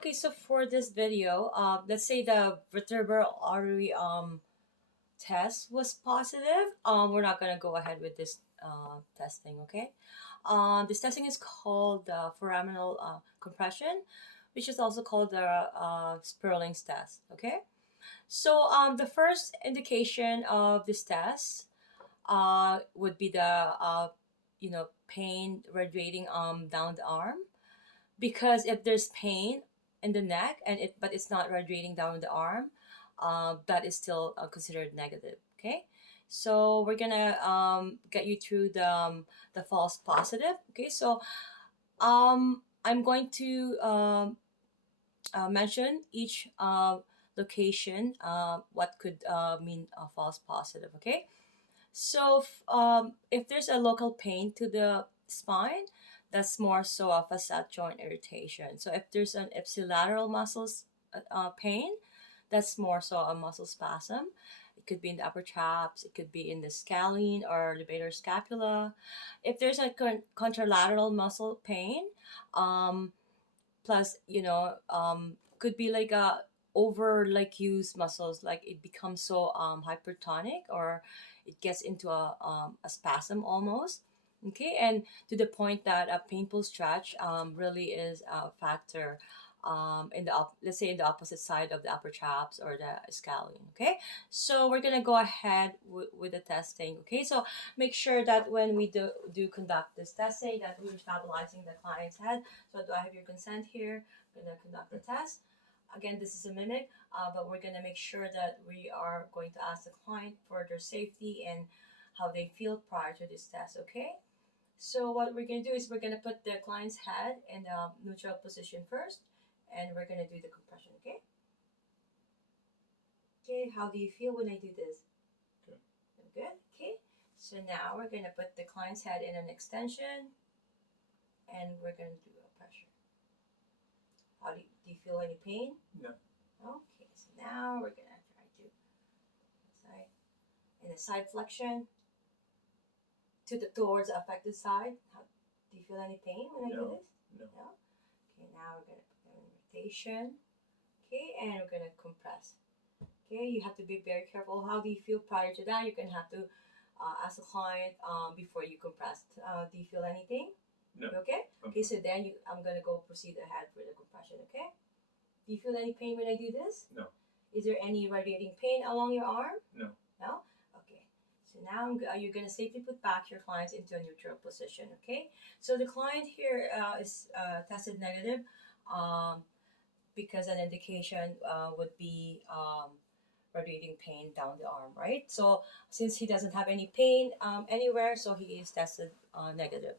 Okay, so for this video, let's say the vertebral artery test was positive. We're not gonna go ahead with this testing. Okay, this testing is called the foraminal compression, which is also called the Spurling's test. Okay, so the first indication of this test would be the pain radiating down the arm, because if there's pain in the neck and it's not radiating down the arm, that is still considered negative. Okay, so we're gonna get you through the false positive. Okay, so I'm going to mention each location, what could mean a false positive. Okay, so if there's a local pain to the spine, that's more so of a set joint irritation. So if there's an ipsilateral muscles pain, that's more so a muscle spasm. It could be in the upper traps, it could be in the scalene or levator scapula. If there's a contralateral muscle pain, plus could be like a over like used muscles, like it becomes so hypertonic, or it gets into a spasm almost. Okay, and to the point that a painful stretch really is a factor in the let's say in the opposite side of the upper traps or the scalene. Okay, so we're gonna go ahead with the testing. Okay, so make sure that when we do conduct this testing, that we're stabilizing the client's head. So do I have your consent here? I'm gonna conduct the test. Again, this is a mimic, but we're gonna make sure that we are going to ask the client for their safety and how they feel prior to this test. Okay, so what we're gonna do is we're gonna put the client's head in the neutral position first, and we're gonna do the compression. Okay. Okay, how do you feel when I do this? Good. Good. Okay, so now we're gonna put the client's head in an extension, and we're gonna do a pressure. How do you feel any pain? No. Okay, so now we're gonna try to side in a side flexion to the towards the affected side. Do you feel any pain when I do this? No. No. Okay, now we're gonna put in rotation. Okay, and we're gonna compress. Okay, you have to be very careful. How do you feel prior to that? You're gonna have to ask the client before you compress. Do you feel anything? No. Okay. Okay, so then I'm gonna go proceed ahead for the compression. Okay. Do you feel any pain when I do this? No. Is there any radiating pain along your arm? No. No? Okay. So now you're going to safely put back your client into a neutral position. Okay. So the client here is tested negative because an indication would be radiating pain down the arm, right? So since he doesn't have any pain anywhere, so he is tested negative.